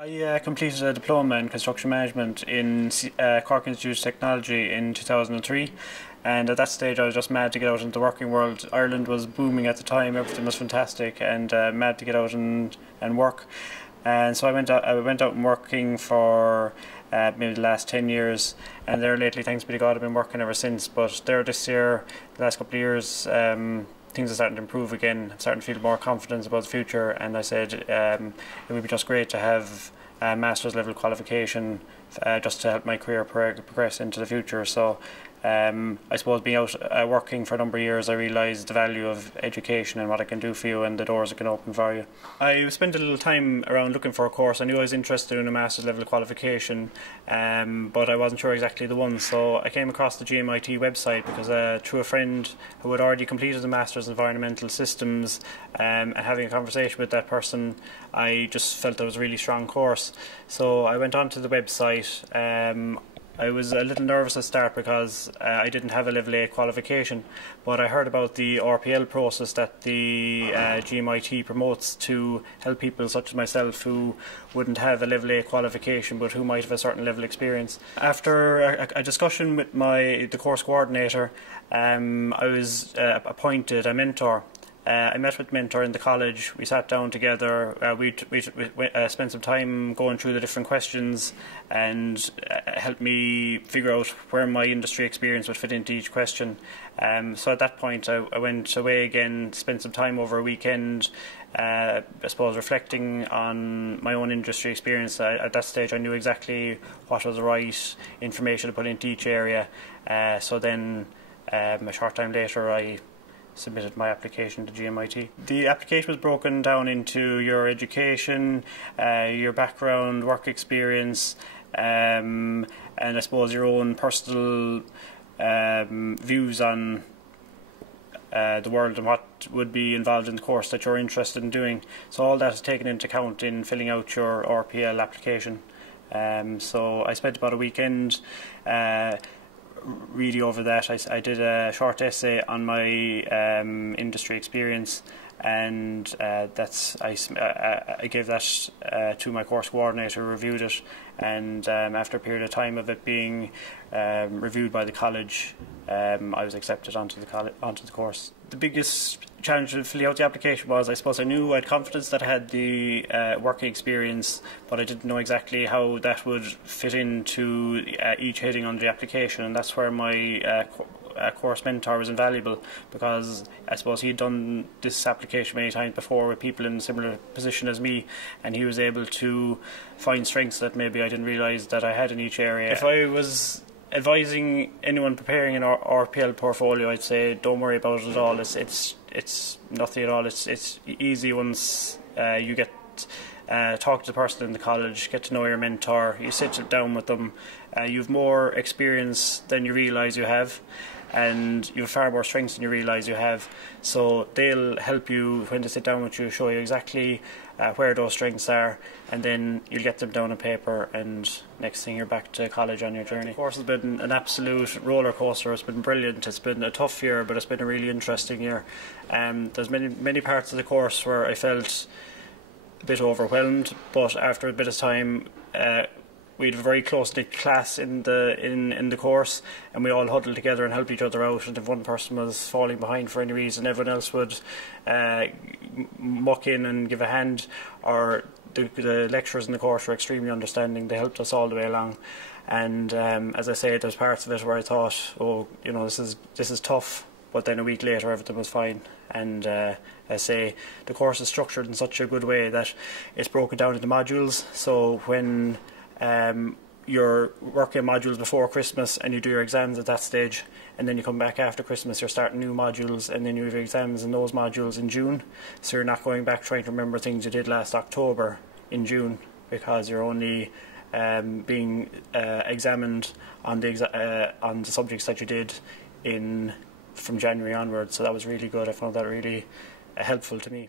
I completed a diploma in construction management in Cork Institute of Technology in 2003, and at that stage I was just mad to get out into the working world. Ireland was booming at the time, everything was fantastic, and mad to get out and work. And so I went out and working for maybe the last 10 years, and there lately, thanks be to God, I've been working ever since. But there this year, the last couple of years, things are starting to improve again. I'm starting to feel more confidence about the future, and I said it would be just great to have a master's level qualification just to help my career progress into the future. So I suppose being out working for a number of years, I realised the value of education and what it can do for you and the doors it can open for you. I spent a little time around looking for a course. I knew I was interested in a master's level qualification, but I wasn't sure exactly the one. So I came across the GMIT website because through a friend who had already completed the Master's in Environmental Systems, and having a conversation with that person, I just felt it was a really strong course. So I went onto the website. I was a little nervous at the start because I didn't have a level 8 qualification, but I heard about the RPL process that the GMIT promotes to help people such as myself who wouldn't have a level 8 qualification but who might have a certain level of experience. After a discussion with the course coordinator, I was appointed a mentor. I met with mentor in the college. We sat down together. We spent some time going through the different questions and helped me figure out where my industry experience would fit into each question. So at that point I went away again, spent some time over a weekend, I suppose reflecting on my own industry experience. At that stage I knew exactly what was the right information to put into each area. So then a short time later I submitted my application to GMIT. The application was broken down into your education, your background, work experience, and I suppose your own personal views on the world and what would be involved in the course that you're interested in doing. So all that is taken into account in filling out your RPL application. So I spent about a weekend really over that. I did a short essay on my industry experience, and I gave that to my course coordinator, who reviewed it, and after a period of time of it being reviewed by the college, I was accepted onto the course. The biggest challenge in filling out the application was, I suppose, I knew I had confidence that I had the working experience, but I didn't know exactly how that would fit into each heading on the application, and that's where my course mentor was invaluable, because I suppose he'd done this application many times before with people in a similar position as me, and he was able to find strengths that maybe I didn't realise that I had in each area. If I was advising anyone preparing an RPL portfolio, I'd say don't worry about it at all. It's nothing at all. It's easy once you get talk to the person in the college, get to know your mentor, you sit down with them. You have more experience than you realise you have, and you have far more strengths than you realise you have. So they'll help you when they sit down with you, show you exactly where those strengths are, and then you'll get them down on paper, and next thing you're back to college on your journey. The course has been an absolute roller coaster. It's been brilliant. It's been a tough year, but it's been a really interesting year. There's many parts of the course where I felt a bit overwhelmed, but after a bit of time we had a very close-knit class in the course, and we all huddled together and helped each other out, and if one person was falling behind for any reason, everyone else would muck in and give a hand. Or the lecturers in the course were extremely understanding. They helped us all the way along, and as I say, there's parts of it where I thought, oh, you know, this is tough, but then a week later everything was fine. And I say the course is structured in such a good way that it's broken down into modules. So when you're working modules before Christmas and you do your exams at that stage, and then you come back after Christmas, you're starting new modules, and then you have your exams in those modules in June. So you're not going back trying to remember things you did last October in June, because you're only being examined on the subjects that you did from January onwards. So that was really good. I found that really helpful to me.